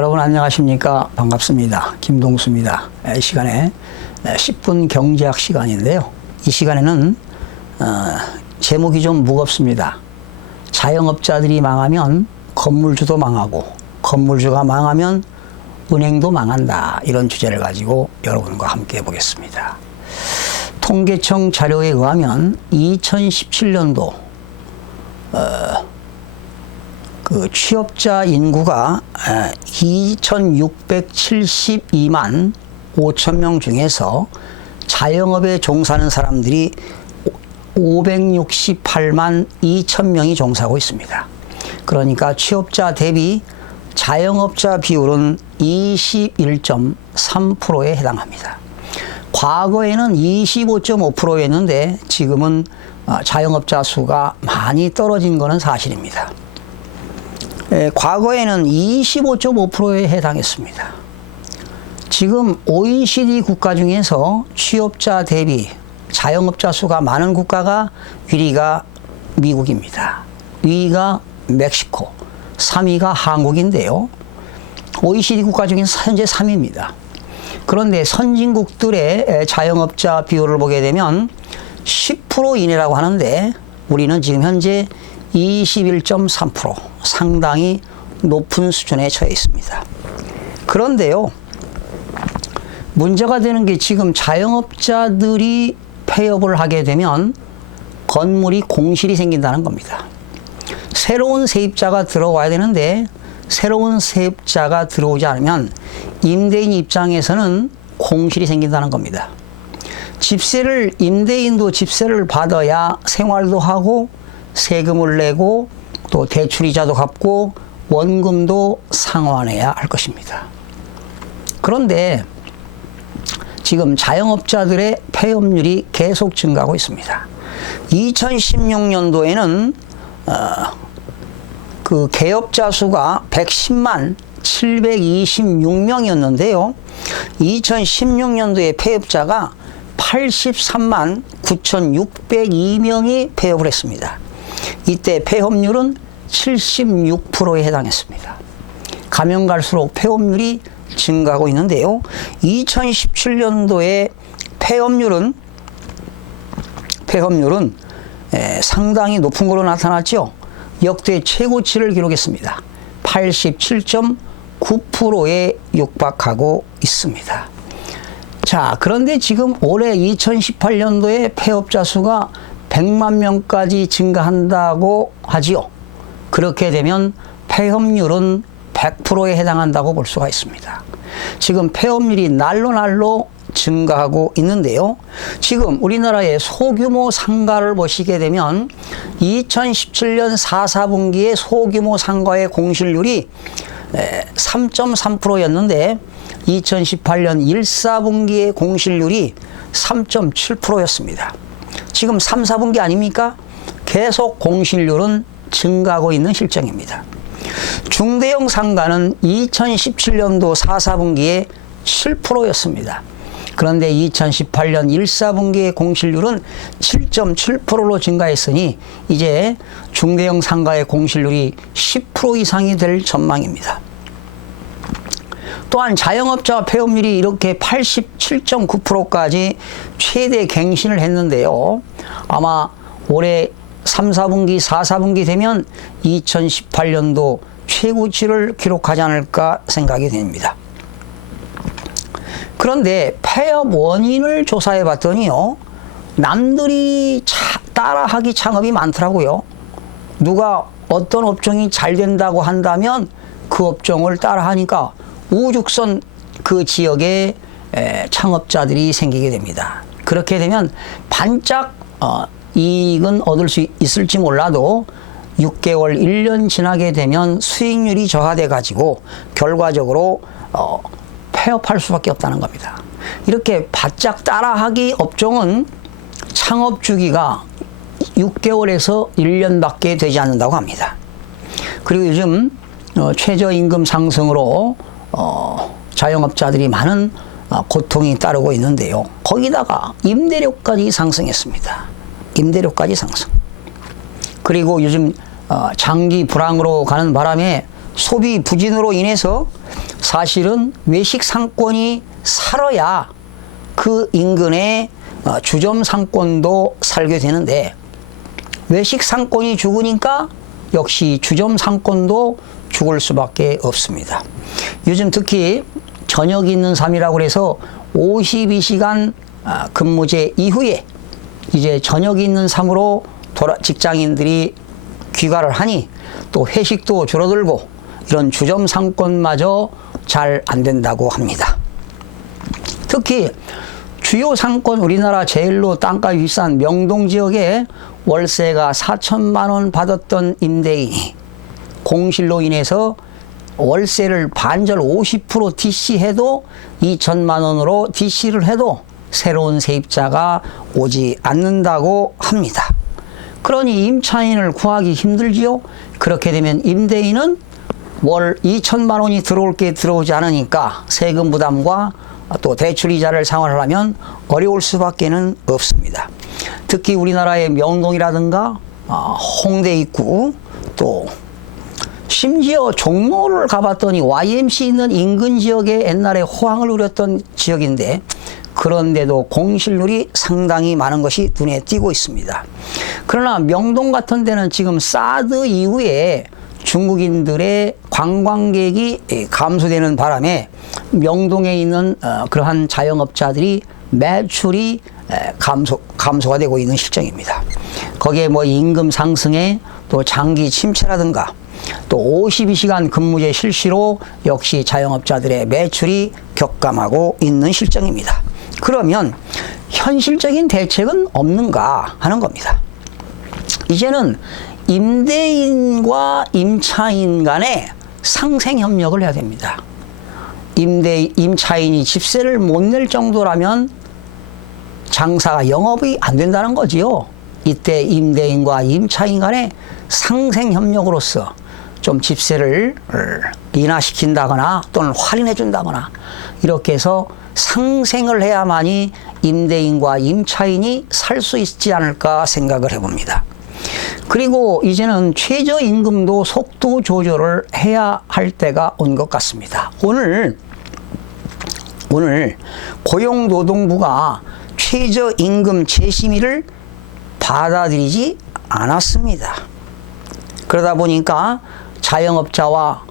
여러분 안녕하십니까? 반갑습니다. 김동수입니다. 이 시간에 10분 경제학 시간인데요. 이 시간에는 제목이 좀 무겁습니다. 자영업자들이 망하면 건물주도 망하고 건물주가 망하면 은행도 망한다. 이런 주제를 가지고 여러분과 함께 해보겠습니다. 통계청 자료에 의하면 2017년도 그 취업자 인구가 2,672만 5천 명 중에서 자영업에 종사하는 사람들이 568만 2천 명이 종사하고 있습니다. 그러니까 취업자 대비 자영업자 비율은 21.3%에 해당합니다. 과거에는 25.5%였는데 지금은 자영업자 수가 많이 떨어진 것은 사실입니다. 과거에는 25.5%에 해당했습니다. 지금 OECD 국가 중에서 취업자 대비 자영업자 수가 많은 국가가 1위가 미국입니다. 2위가 멕시코, 3위가 한국인데요. OECD 국가 중에서 현재 3위입니다. 그런데 선진국들의 자영업자 비율을 보게 되면 10% 이내라고 하는데 우리는 지금 현재 21.3% 상당히 높은 수준에 처해 있습니다. 그런데요, 문제가 되는 게 지금 자영업자들이 폐업을 하게 되면 건물이 공실이 생긴다는 겁니다. 새로운 세입자가 들어와야 되는데 새로운 세입자가 들어오지 않으면 임대인 입장에서는 공실이 생긴다는 겁니다. 임대인도 집세를 받아야 생활도 하고 세금을 내고 또 대출이자도 갚고 원금도 상환해야 할 것입니다. 그런데 지금 자영업자들의 폐업률이 계속 증가하고 있습니다. 2016년도에는 그 개업자 수가 110만 726명이었는데요. 2016년도에 폐업자가 83만 9,602명이 폐업을 했습니다. 이때 폐업률은 76%에 해당했습니다. 가면 갈수록 폐업률이 증가하고 있는데요. 2017년도에 폐업률은 상당히 높은 걸로 나타났죠. 역대 최고치를 기록했습니다. 87.9%에 육박하고 있습니다. 자, 그런데 지금 올해 2018년도에 폐업자 수가 100만 명까지 증가한다고 하지요. 그렇게 되면 폐업률은 100%에 해당한다고 볼 수가 있습니다. 지금 폐업률이 날로 증가하고 있는데요. 지금 우리나라의 소규모 상가를 보시게 되면 2017년 4, 4분기에 소규모 상가의 공실률이 3.3%였는데 2018년 1, 4분기의 공실률이 3.7%였습니다. 지금 3, 4분기 아닙니까? 계속 공실률은 증가하고 있는 실정입니다. 중대형 상가는 2017년도 4, 4분기에 7%였습니다. 그런데 2018년 1, 4분기의 공실률은 7.7%로 증가했으니 이제 중대형 상가의 공실률이 10% 이상이 될 전망입니다. 또한 자영업자 폐업률이 이렇게 87.9%까지 최대 갱신을 했는데요. 아마 올해 3, 4분기, 4, 4분기 되면 2018년도 최고치를 기록하지 않을까 생각이 됩니다. 그런데 폐업 원인을 조사해 봤더니요, 남들이 따라하기 창업이 많더라고요. 누가 어떤 업종이 잘 된다고 한다면 그 업종을 따라하니까 우죽선 그 지역에 창업자들이 생기게 됩니다. 그렇게 되면 반짝 이익은 얻을 수 있을지 몰라도 6개월, 1년 지나게 되면 수익률이 저하돼 가지고 결과적으로 폐업할 수밖에 없다는 겁니다. 이렇게 바짝 따라하기 업종은 창업 주기가 6개월에서 1년밖에 되지 않는다고 합니다. 그리고 요즘 최저임금 상승으로 자영업자들이 많은 고통이 따르고 있는데요. 거기다가 임대료까지 상승했습니다. 임대료까지 상승. 그리고 요즘 장기 불황으로 가는 바람에 소비 부진으로 인해서 사실은 외식 상권이 살아야 그 인근의 주점 상권도 살게 되는데, 외식 상권이 죽으니까 역시 주점 상권도 죽을 수밖에 없습니다. 요즘 특히 저녁 있는 삶이라고 해서 52시간 근무제 이후에 이제 저녁 있는 삶으로 직장인들이 귀가를 하니 또 회식도 줄어들고 이런 주점 상권마저 잘 안 된다고 합니다. 특히 주요 상권, 우리나라 제일로 땅값이 비싼 명동 지역에 월세가 4천만 원 받았던 임대인이 공실로 인해서 월세를 반절 50% DC해도 2천만 원으로 DC를 해도 새로운 세입자가 오지 않는다고 합니다. 그러니 임차인을 구하기 힘들지요. 그렇게 되면 임대인은 월 2천만 원이 들어올 게 들어오지 않으니까 세금 부담과 또 대출 이자를 상환하려면 어려울 수밖에는 없습니다. 특히 우리나라의 명동이라든가 홍대 입구, 또 심지어 종로를 가봤더니 YMC 있는 인근 지역에 옛날에 호황을 누렸던 지역인데, 그런데도 공실률이 상당히 많은 것이 눈에 띄고 있습니다. 그러나 명동 같은 데는 지금 사드 이후에 중국인들의 관광객이 감소되는 바람에 명동에 있는 그러한 자영업자들이 매출이 감소가 되고 있는 실정입니다. 거기에 뭐 임금 상승에 또 장기 침체라든가 또 52시간 근무제 실시로 역시 자영업자들의 매출이 격감하고 있는 실정입니다. 그러면 현실적인 대책은 없는가 하는 겁니다. 이제는 임대인과 임차인 간에 상생협력을 해야 됩니다. 임차인이 집세를 못 낼 정도라면 장사가 영업이 안 된다는 거지요. 이때 임대인과 임차인 간의 상생협력으로서 좀 집세를 인하시킨다거나 또는 할인해 준다거나 이렇게 해서 상생을 해야만이 임대인과 임차인이 살 수 있지 않을까 생각을 해봅니다. 그리고 이제는 최저임금도 속도 조절을 해야 할 때가 온 것 같습니다. 오늘 고용노동부가 최저임금 재심의를 받아들이지 않았습니다. 그러다 보니까 자영업자와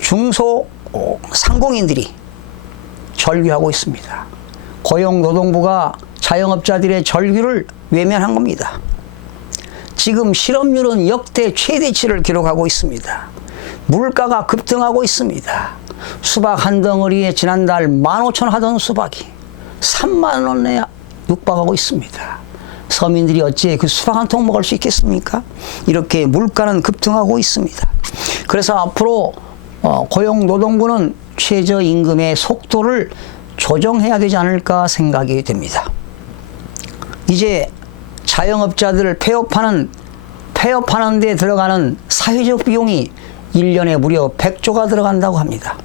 중소상공인들이 절규하고 있습니다. 고용노동부가 자영업자들의 절규를 외면한 겁니다. 지금 실업률은 역대 최대치를 기록하고 있습니다. 물가가 급등하고 있습니다. 수박 한 덩어리에 지난달 15,000원 하던 수박이 3만 원에 육박하고 있습니다. 서민들이 어찌 그 수박 한 통 먹을 수 있겠습니까? 이렇게 물가는 급등하고 있습니다. 그래서 앞으로 고용노동부는 최저임금의 속도를 조정해야 되지 않을까 생각이 됩니다. 이제 자영업자들을 폐업하는 데 들어가는 사회적 비용이 1년에 무려 100조가 들어간다고 합니다.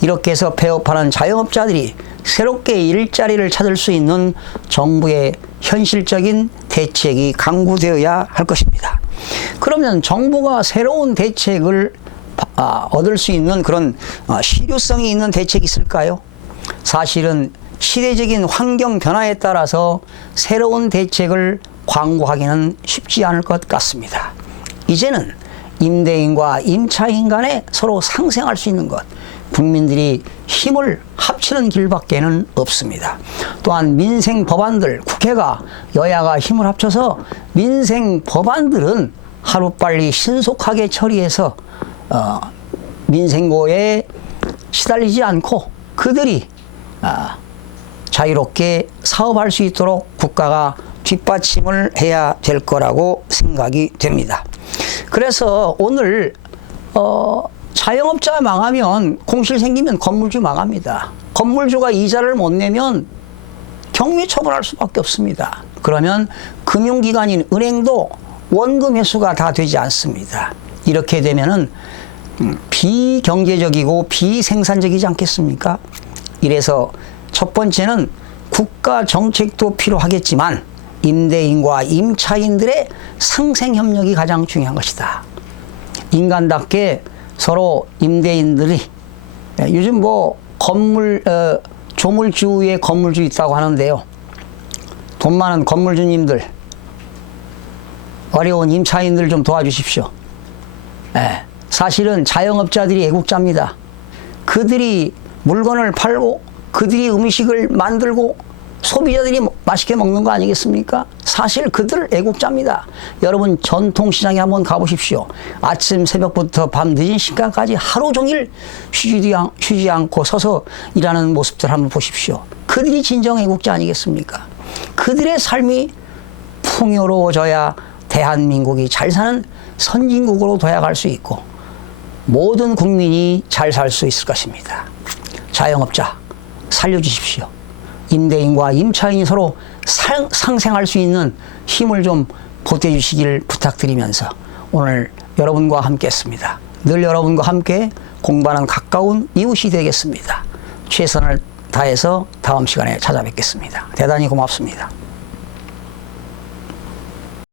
이렇게 해서 폐업하는 자영업자들이 새롭게 일자리를 찾을 수 있는 정부의 현실적인 대책이 강구되어야 할 것입니다. 그러면 정부가 새로운 대책을 얻을 수 있는 그런 실효성이 있는 대책이 있을까요? 사실은 시대적인 환경 변화에 따라서 새로운 대책을 광고하기는 쉽지 않을 것 같습니다. 이제는 임대인과 임차인 간에 서로 상생할 수 있는 것, 국민들이 힘을 합치는 길밖에는 없습니다. 또한 민생 법안들, 국회가 여야가 힘을 합쳐서 민생 법안들은 하루빨리 신속하게 처리해서 민생고에 시달리지 않고 그들이 자유롭게 사업할 수 있도록 국가가 뒷받침을 해야 될 거라고 생각이 됩니다. 그래서 오늘 자영업자 망하면, 공실 생기면 건물주 망합니다. 건물주가 이자를 못 내면 경매 처분할 수밖에 없습니다. 그러면 금융기관인 은행도 원금 회수가 다 되지 않습니다. 이렇게 되면은 비경제적이고 비생산적이지 않겠습니까? 이래서 첫 번째는 국가 정책도 필요하겠지만 임대인과 임차인들의 상생협력이 가장 중요한 것이다. 인간답게 서로 임대인들이 요즘 뭐 조물주에 건물주 있다고 하는데요. 돈 많은 건물주님들, 어려운 임차인들 좀 도와주십시오. 사실은 자영업자들이 애국자입니다. 그들이 물건을 팔고 그들이 음식을 만들고 소비자들이 맛있게 먹는 거 아니겠습니까? 사실 그들 애국자입니다. 여러분 전통시장에 한번 가보십시오. 아침 새벽부터 밤 늦은 시간까지 하루 종일 쉬지 않고 서서 일하는 모습들 한번 보십시오. 그들이 진정 애국자 아니겠습니까? 그들의 삶이 풍요로워져야 대한민국이 잘 사는 선진국으로 도약할 수 있고 모든 국민이 잘 살 수 있을 것입니다. 자영업자 살려주십시오. 임대인과 임차인이 서로 상생할 수 있는 힘을 좀 보태주시길 부탁드리면서 오늘 여러분과 함께 했습니다. 늘 여러분과 함께 공부하는 가까운 이웃이 되겠습니다. 최선을 다해서 다음 시간에 찾아뵙겠습니다. 대단히 고맙습니다.